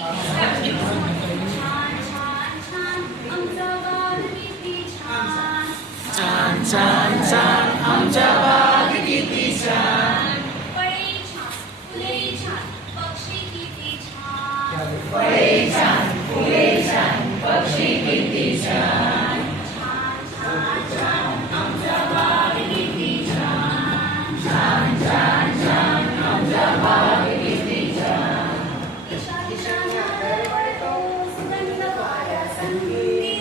छान छान छान आमचा बाग किती छान. फळे छान, फुले छान, पक्षी किती छान. फळे छान, फुले छान, पक्षी किती छान. छान छान छान आमचा बाग किती छान. छान छान छान आमचा बाग किती छान. दिशा दिशांना दरवळतो सुगंध वाऱ्या संगी.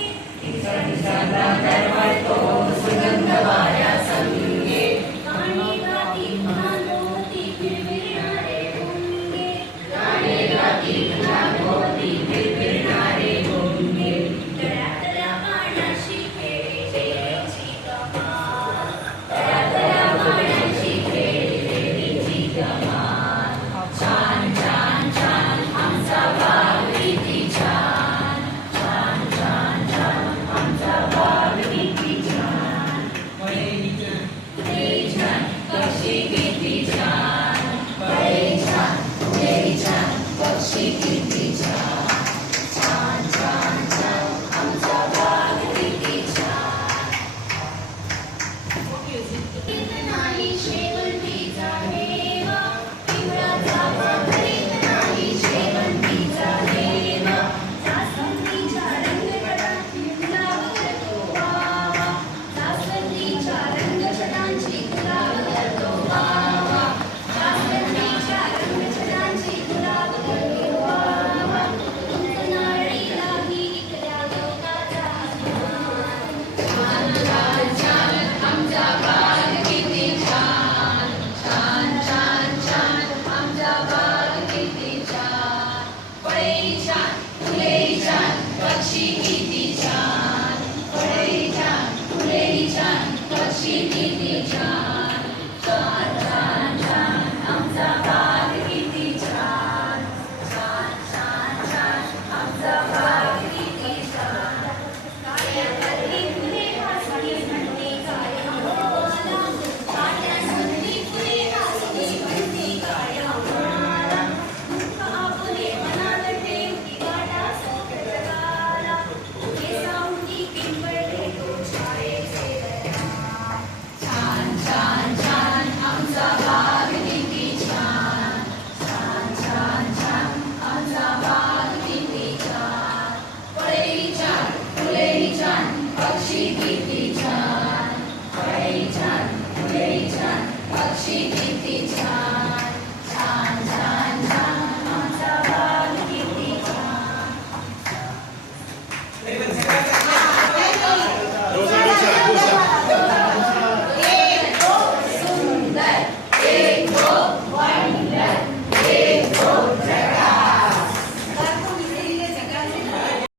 दिशा दिशांना दरवळतो सुगंध वाऱ्या संगे. गाणी गाती नांदोती फिरफिरणारे गुंगे. गाणे गाती नांदोती फिरफिरणारे गुंगे. तळ्या तळ्या पाण्याशी खेळीची कमाल. तळ्या तळ्या पाण्याची खेळीची कमाल. छान छान छान आमचा बाग किती छान. छान छान छान आमचा बाग किती छान. फळे छान, पक्षी किती छान. फळे छान, फुले छान, पक्षी किती छान. छान छान छान आमचा बाग किती छान. नाही शेवंतीचा हेवा. पिवळा भरीत नाही शेवंतीचा हेवा. जास्वंदीच्या रंगछटांची गुलाब करतो वावा. जास्वंदीच्या रंगछटांची गुलाब करतो वावा. जास्वंदीच्या रंगछटांची गुलाब करतो वावा. उंच नारळीला ही इकल्या गवताचा अभिमान. छान छान छान आमचा बाग किती छान. छान छान छान आमचा बाग किती छान. फळे छान, फुले छान, पक्षी